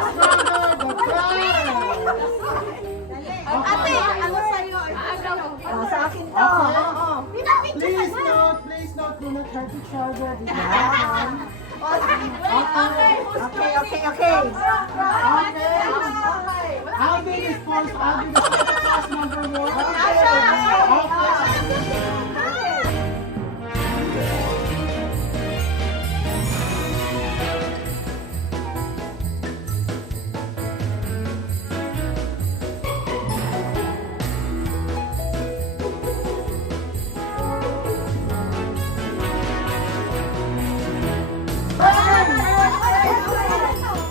stronger the prize. Ate, ano sa'yo? Sa akin to. Please note, do not hurt each other. Okay. I'll be the sponsor. I'll be the class number 1.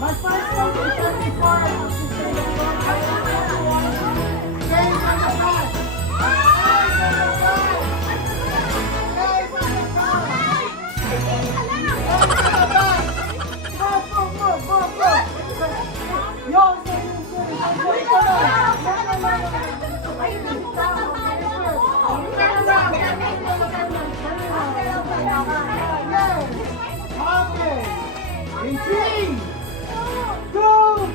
My first one is 34. In 3, 2,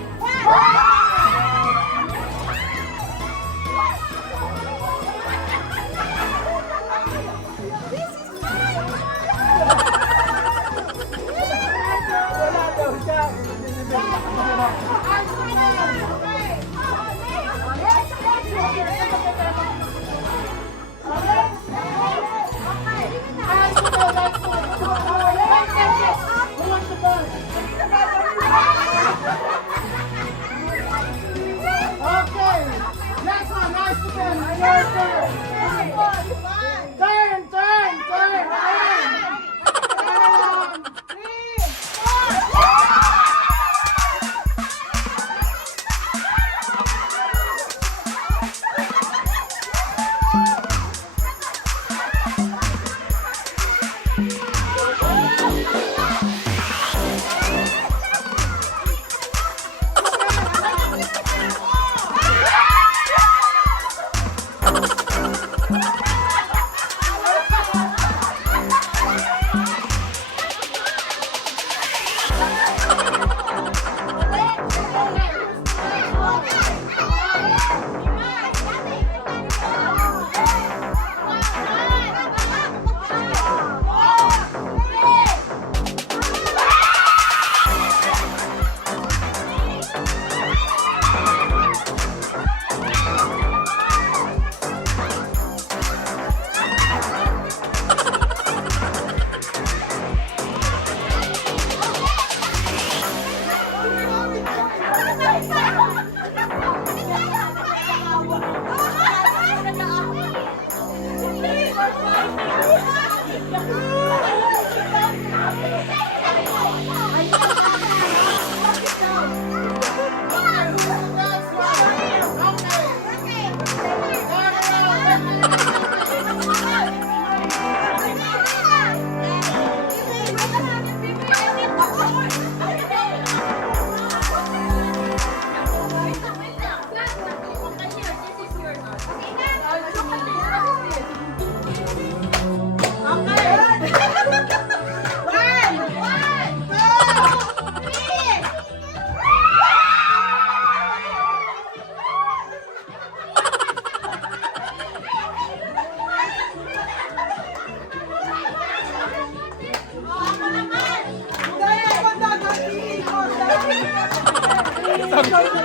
Sa bola!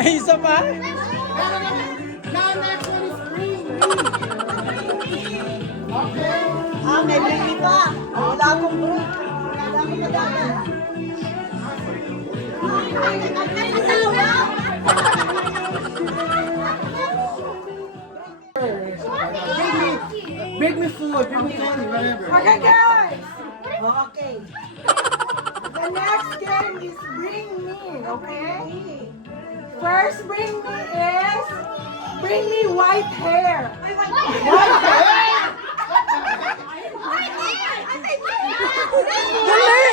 May isa pa? Now next one is bring me. Okay. Ah, may baby pa. Wala akong break. Wala akong madami. Bring me food, bring me candy, whatever. Okay, guys. Okay. The next game is bring me, okay? First bring me is bring me white hair. Dali!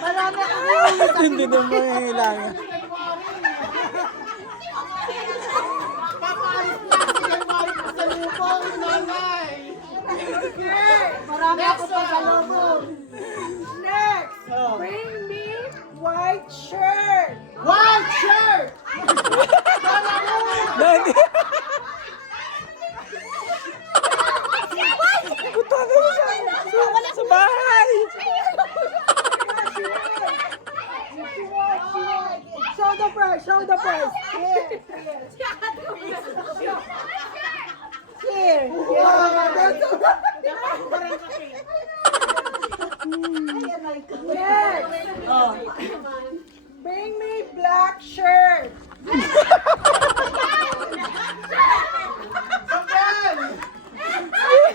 Marami akong Hindi naman yung ilangan. Marami ako pa sa loob. Next, bring me white shirt. White shirt! Nani? Puta na mo siya. Sa bahay. Show the price, show the price. Here. Next. Bring me black shirt.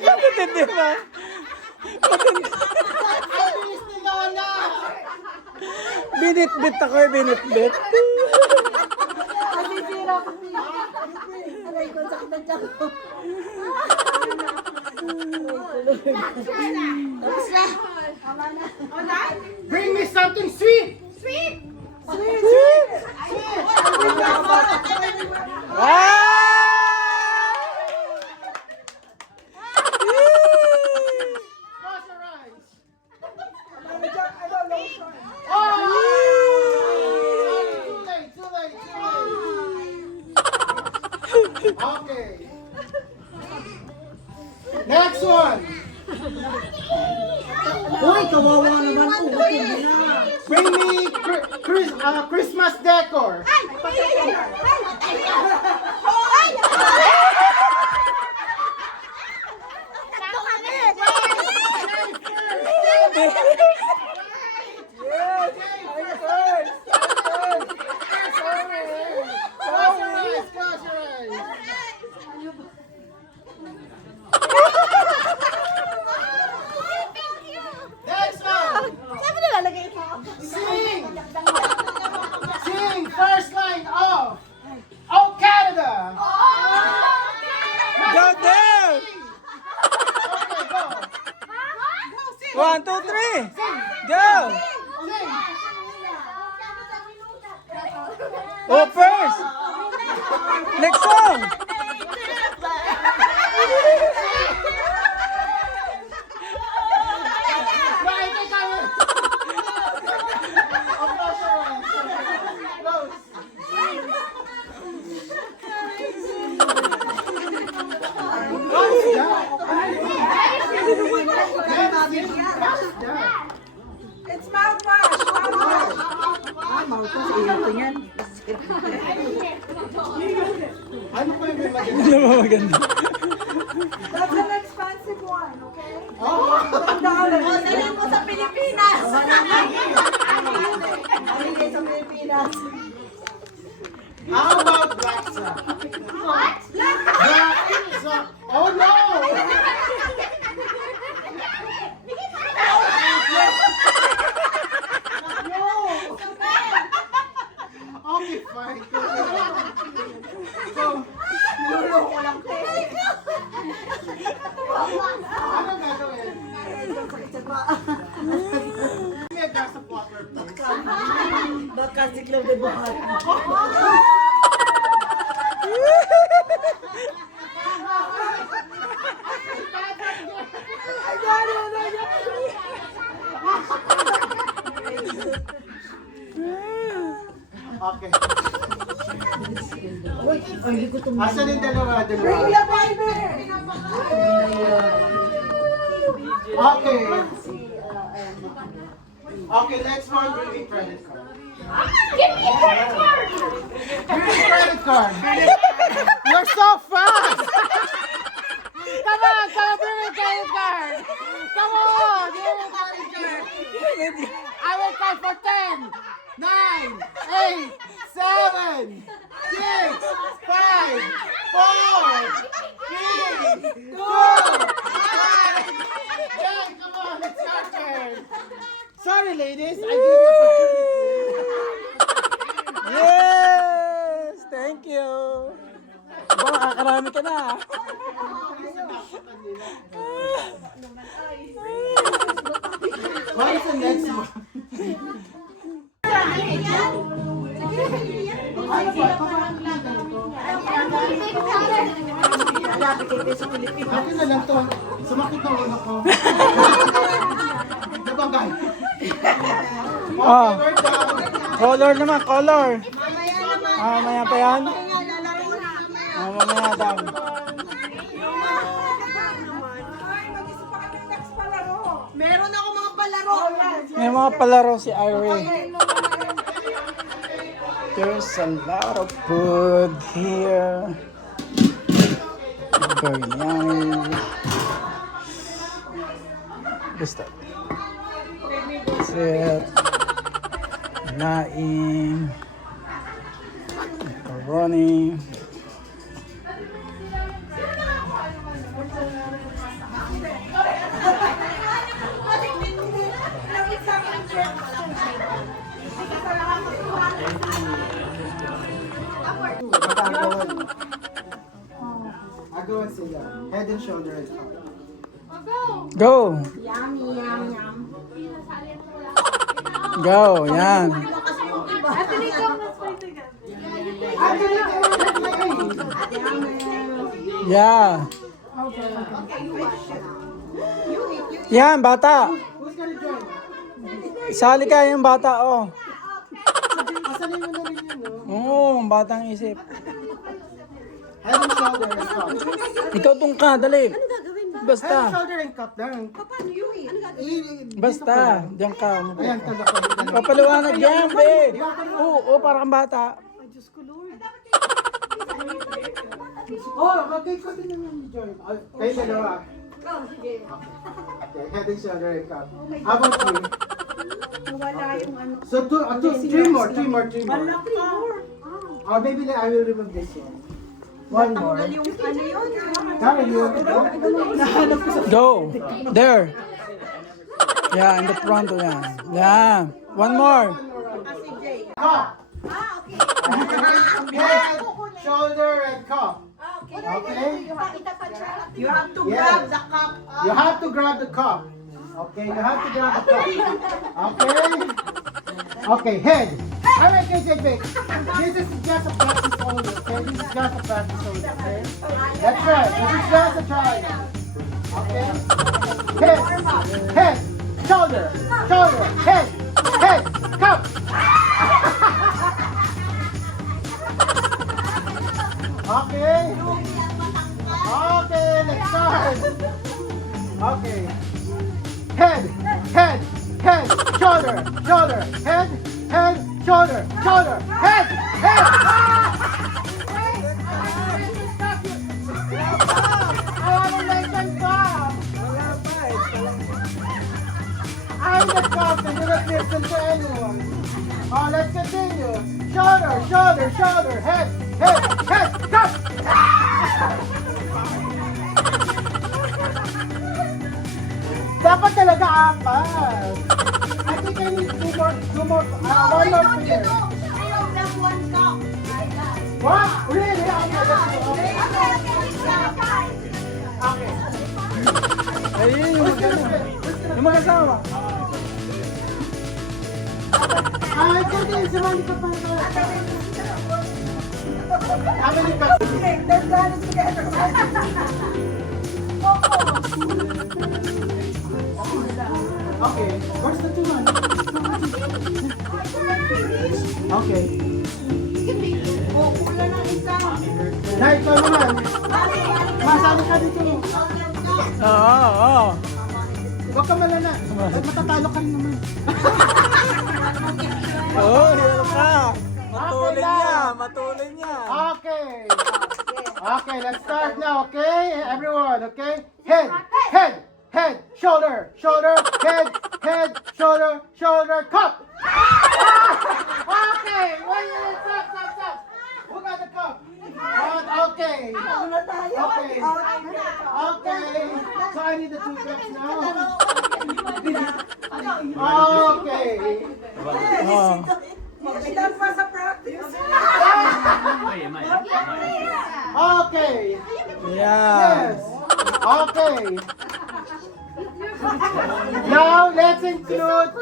Matindi ba? Matindi. Binit-bit ako eh, binit-bit. Nasisira ko. Aray ko, sakit na tiyan ko. Tapos na. Tama na. Bring me something sweet! Sweet. Ah! Close your eyes. Oh! Too late, too late, too late. Okay. Next one. Uy, kawawa naman po. Bring me Christmas decor. Close your eyes, close your eyes. Next one. Saan mo nilalagay ito? Sing! Sing! First line of Oh Canada! Go there! Okay, go! 1, 2, 3! Go! Sing! Oh, first! Next song! Right, ikaw! Oh, close your eyes. Close. What's that? It's mouthwash. Mouthwash. Ano pa yung may maganda? Ano ba maganda? That's an expensive one, okay? Oh! $1. Dalhin mo sa Pilipinas. Dalhin sa Pilipinas. How about black sock? What? Black sock. Oh no! Okay, fine. So, Niluloko ko lang te. ano gagawin? May a glass of water, please. Baka siklaw de buhat. I got it. Asan yung dalawa? Bring me a baby! Okay. Okay, next one, bring me credit card. Give me a credit card! Bring me credit card. You're so fast! Come on, bring me credit card. Come on, bring me credit card. I will count for 10, 9, 8, 7, 6, 5, 4, 3, 2, 1. Yeah, come on, it's your turn. Sorry, ladies, I give you opportunity. Yes! Thank you! Ba, nakakarami ka na. What is the next one? Akin na lang to. Sumakit na ulo ko. Nabangay. Oh, Okay, we're done. color naman, color. Mamaya pa yan? Mamaya daw. Meron ako mga palaro. May mga palaro si Irene. There's a lot of food here. Very yummy. Gusto. That's it. Laing. Macaroni. Agawan sila. Head and shoulder and top. Go! Go, yan. Yeah. Yan, bata. Who's gonna join? Sali ka yung bata, oh. Asanin mo na rin yun, no? Oo, batang isip. Head and shoulder and top. Ikaw tong ka, dali. Head and Basta. shoulder and cup lang. Basta. Diyan ka. Ayan, talak ko. Papaliwanag yan, babe. Oo, parang bata. Oh, mag-take ko din naman ni Joy. Kayo dalawa. Okay, head and shoulder and cup. How about you? So, three more. Or maybe I will remove this one. One more. Tara, you Go. There. Yeah, in the front. Yeah. Yeah. One more. cup. Head, shoulder, and cup. Okay? You have to Yes. grab the cup. You have to grab the cup. Okay, you have to grab the cup. Okay? Okay, head. Alright, wait. This is just a practice only, okay? This is just a practice only, okay? That's right. This is just a try. Okay? Head, shoulder, head, cup. Okay. Okay, let's start. Okay. Head, shoulder, head, shoulder, head. I want to make them stop. I'm the cop and you don't listen to anyone. Oh, let's continue. Shoulder, head, cup. Dapat talaga apat. I think I need one more player. What? Really? Okay. Ayun yung magkasama. Yung magkasama. Ay, kasi sumali ka pa. How many cups? They're running together. Okay. Where's the two one? Okay. Oh, kulang ng isa. Nay, ikaw naman. Masali ka dito. Oo. Huwag ka malala. Matatalo ka rin naman. Oh, hirap ka. Matulin niya, matulin niya. Okay. Okay, let's start now, okay? Everyone, okay? Head, head, head, shoulder, shoulder, head, head, shoulder, shoulder, cup. Okay, wait, stop, stop, stop. Who got the cup? Okay. Okay. Okay. So I need the two cups now. Okay. Oh. Ilan pa sa practice? Okay. Yeah. Yes. Okay. Now let's include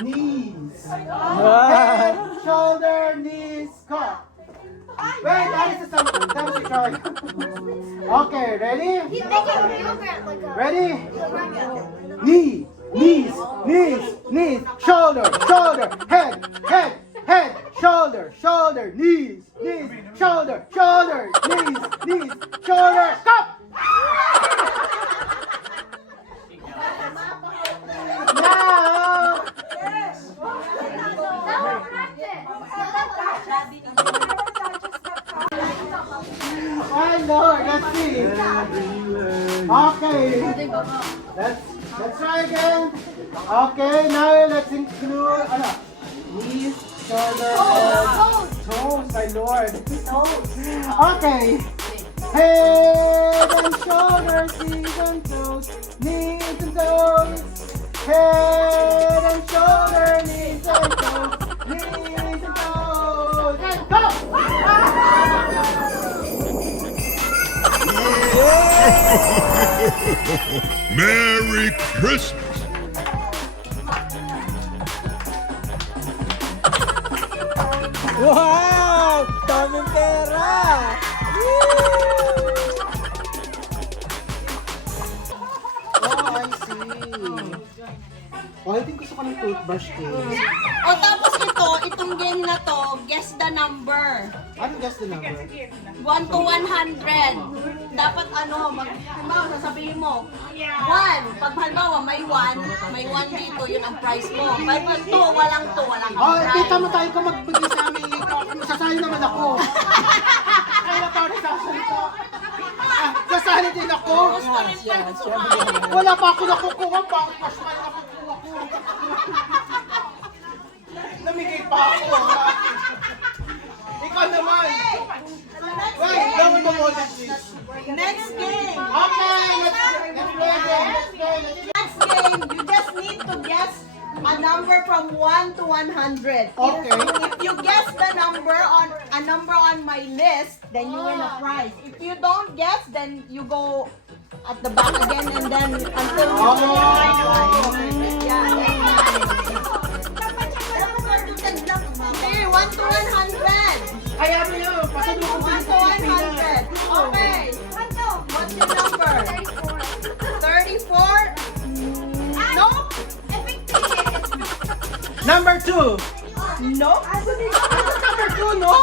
knees. Head, shoulder, knees, cup. Wait, that is something. That is a card. Okay, ready? Ready? Knee, knees, knees, knees, shoulder, shoulder, head, head, head, shoulder, shoulder, knees, knees, shoulder, shoulder, knees, knees, shoulder, cup. Now, my Lord, let's see. Okay, let's try again. Okay, now let's include knees, shoulder, head, toes. My Lord. Okay. Head and shoulders, knees and toes, knees and toes. Head and shoulder, knees and toes, knees and toes. And go! Merry Christmas! Wow! Daming pera! Oh, I see. Oh, I think gusto ko ng toothbrush case. O tapos itong game na to, guess the number. Anong guess the number? 1 to 100. Dapat halimbawa sasabihin mo, 1. Pag halimbawa may 1 dito, yun ang price mo. Pag 2, walang Oh, price. hindi tama tayo ka magbigay sa amin. Sasali naman ako. Ay, na parang sasali ko. Sasali din ako. Wala pa ako nakukuha. Bakit mas may nakukuha ko? Namigay pa ako. Ikaw naman. Wait, gawin mo mo please. Next game. Okay, let's play again. Next game, you just need to guess a number from 1 to 100. Okay. If you guess the number on a number on my list, then you win a prize. If you don't guess, then you go at the back again and then until you Oh. Okay, 1 to 100. Kaya mo yun. Pasok mo 1 to 100. Okay. What's your number? 34? No? Number 2. No? Number 2, no?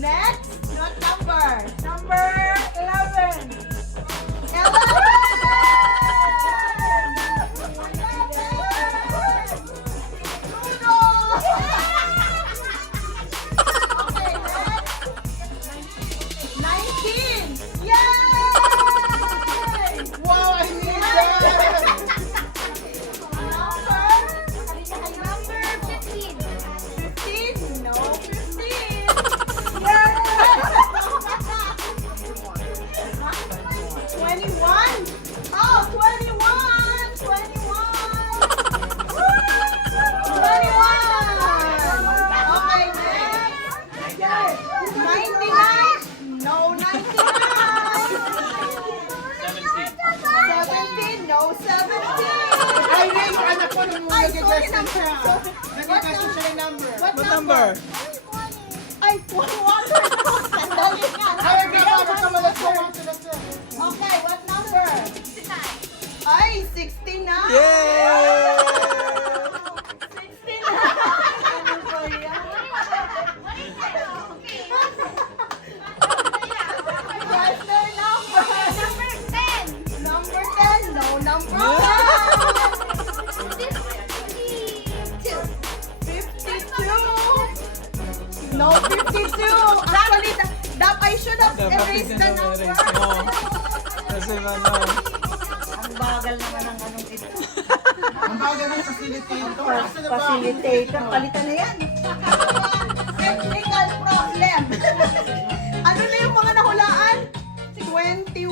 Next, what number? Number 11. 19. Yay! Wow, I need that. Number 15. 15? No, 15. Yay! 21? Oh, 21! 21! 21! Okay, next. 99? No, 99! 17? No, 17! Ay, yung anak ko nung Ay, nag-guess sorry, siya. number. Nag-guess siya yung number. What What number? Ay, 21! Sandali nga. Ay, nagkakaroon ka malas ko. Okay, what number? Ay, 69! Yay! 69! No 52. Actually, I should have erased the number. Kasi ano. Ang bagal naman ng anong ito. Ang bagal ng facilitator. Asan na ba? Facilitator. Palitan na yan. Technical problem. Ano na yung mga nahulaan? 21,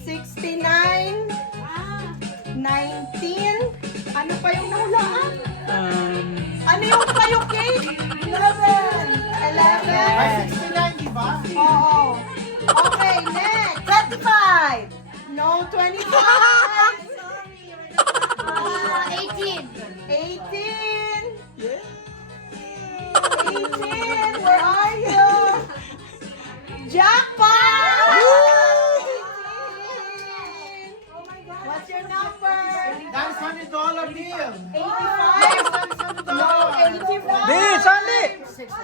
69, 19. Ano pa yung nahulaan? Ano yung kayo, Kate? 11. Ay, 69, di ba? Oo. Okay, next. 25. No, 25. 18. 18. Yeah. 18. Where are you? Jackpot! 18. What's your number? That's $100 bill. 85. No, 85. Di, Sandy! 61.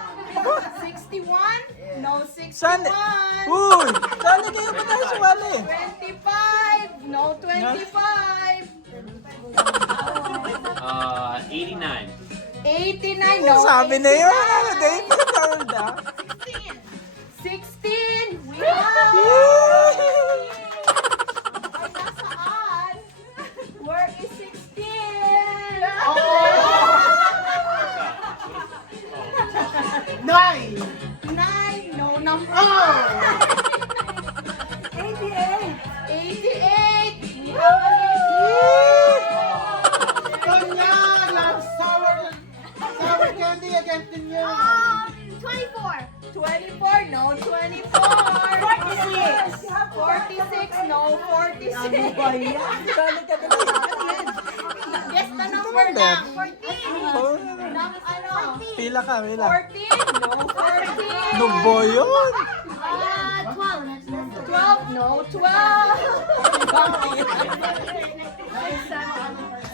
No, 61. Sandy! Uy! Sandy kayo ba tayo sumali? 25. No, 25. 89. 89. No, Sabi na yun. 89. Ano, Dave? Gold ah. 16. We have. Ay, nasaan? Where is 16? Nine. 9. No number. Oh! 88. 88. We have an 88. Kanya, love sour candy against the new. 24. 24. No, 24. 46. 46. No, 46. Ano ba yan? Sandy ka dali. Guess the number Number. lang. 14. Oh, Ano? pila ka, pila. 14. No, 14. Nubo yun. 12. 12. No, 12.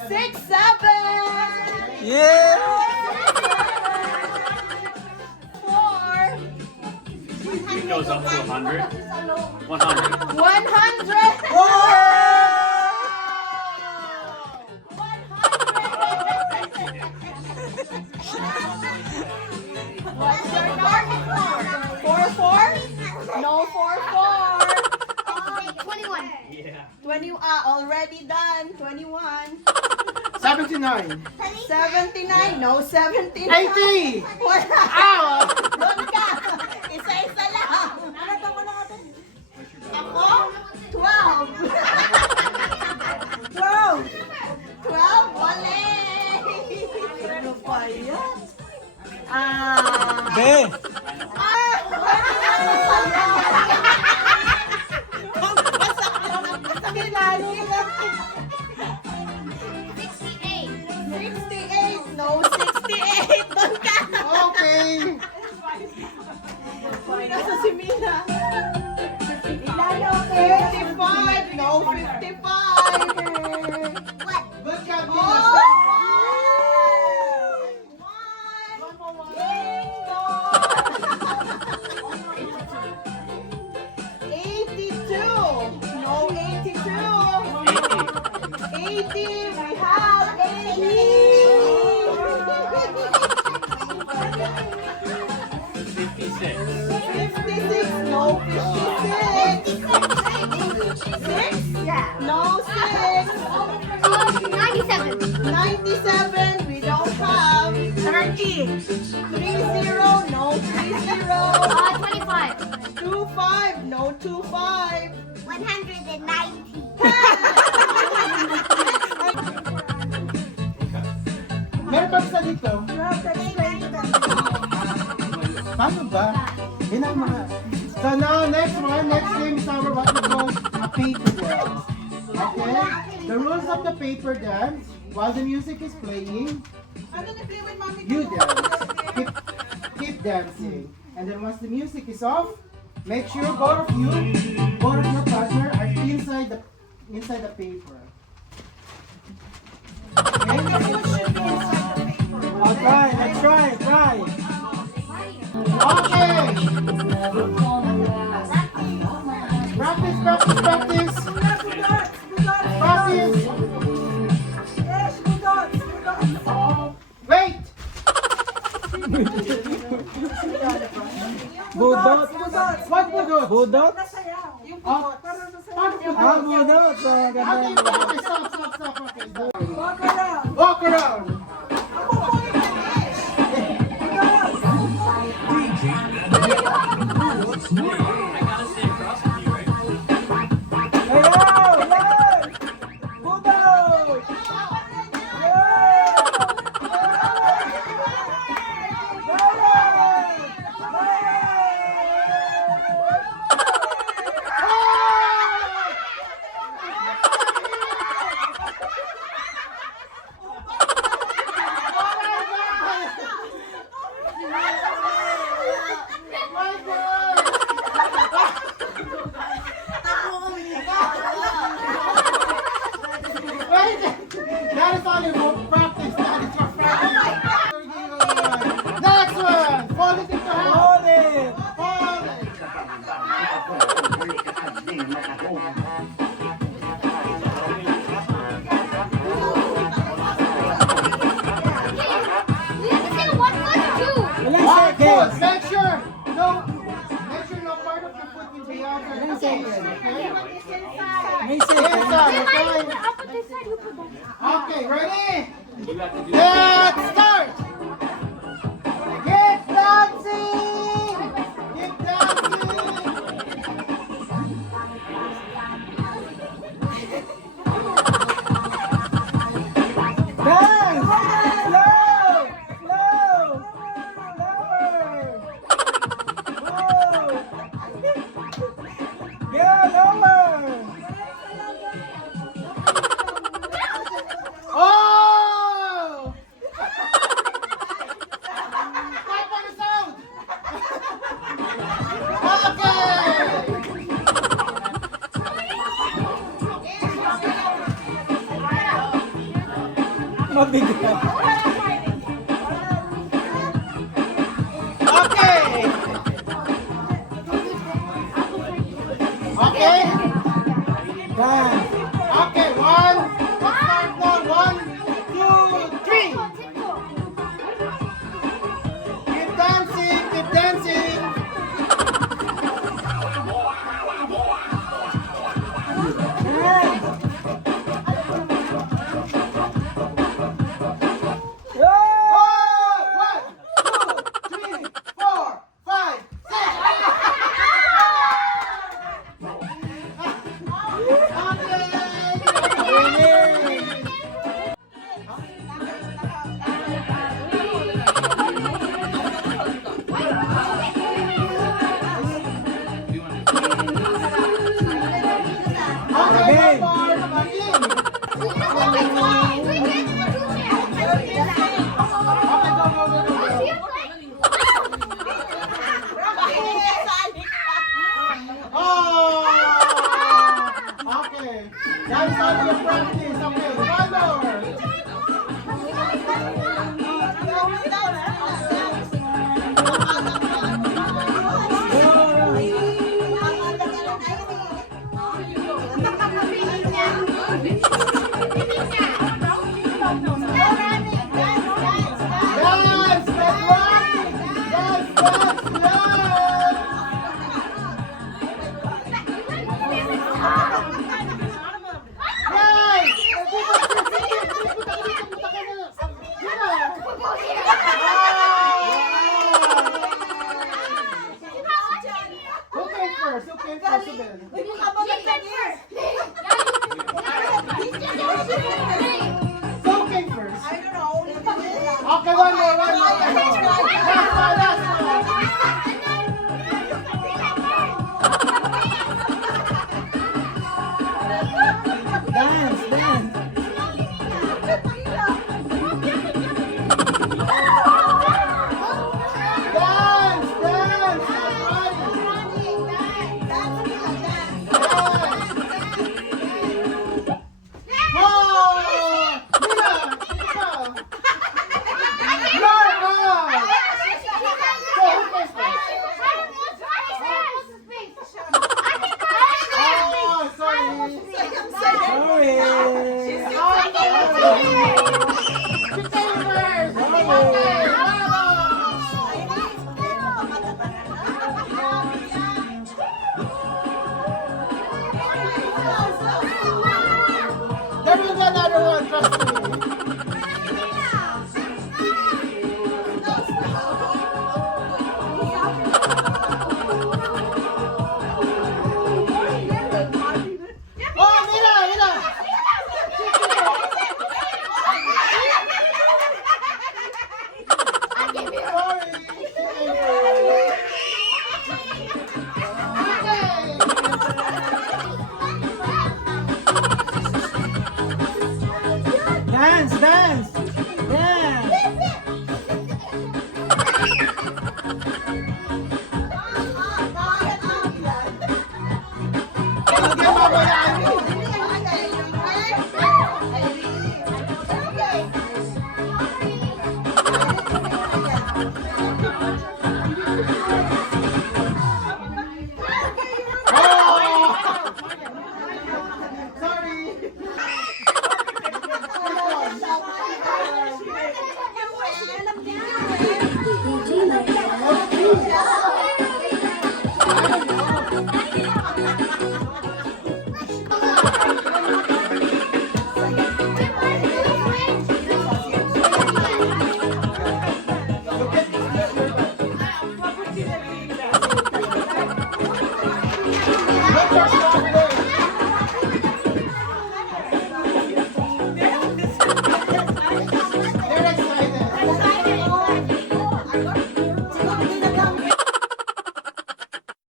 6, 7. Yeah! 4. It goes up to 100. 100. 100. What's your number? 4. No, 4. 21. Yeah. 20. Already done. 21. 79. 79. No, 79. 80. Wala. Ow! Doon ka. Isa-isa lang. Ako? 12. 12. 12. Wale. Ano pa yan? Be! Sixty-eight. 68. No, 68. Doon ka. Okay. Nasa si Mina. 55. No, 55. Good job, Oh! Dina. No, 82. 80. We have 80. 56. 56. No, 56. 6? Yeah. No, 6. 97. 97. We don't have. 30. 30. No, 30. 25. 25. No, 25. 190. Meron pa isa dito. Paano ba? Yun ang mga... So now, next game is our what we call a paper dance. Okay? The rules of the paper dance, while the music is playing, you dance. Keep dancing. And then once the music is off, make sure both of your partner are inside the paper. I'll try, let's try. Okay! Practice! Wait! Budot. What budot? Budot? Yung pukot. Para masaya. Ah, budot. So, Okay, ganda. okay, stop, okay. Walk around. Walk around. Ako po yung finish. Wait, that is only for practice. That is for practice. Next one. Fall it into half. Hold it. Fall it. Ilang Alright, good. seconds? Make sure no part of your foot will be outside. Ilang seconds? Okay? May seconds. Inside, okay? Okay, ready? Let's start! Get dancing! Get dancing! Dance! Slow! Slow! Lower! Whoa! Yeah, lower! Oh! Type on the sound! Okay! Mabigat. Okay! Okay? Dance! Okay, one. Let's start now. 1, 2, 3. Keep dancing, keep dancing. Dance! Oh! 1, 2, 3, 4, 5, Okay. That is all your practice. Okay, one more. Dance, that's right. Dance. Who came first? Who came first? Who did? Who came first? I don't know. Okay, one more. Last one. Dance! Dance! Dance, dance. Oh, Sorry! She came first.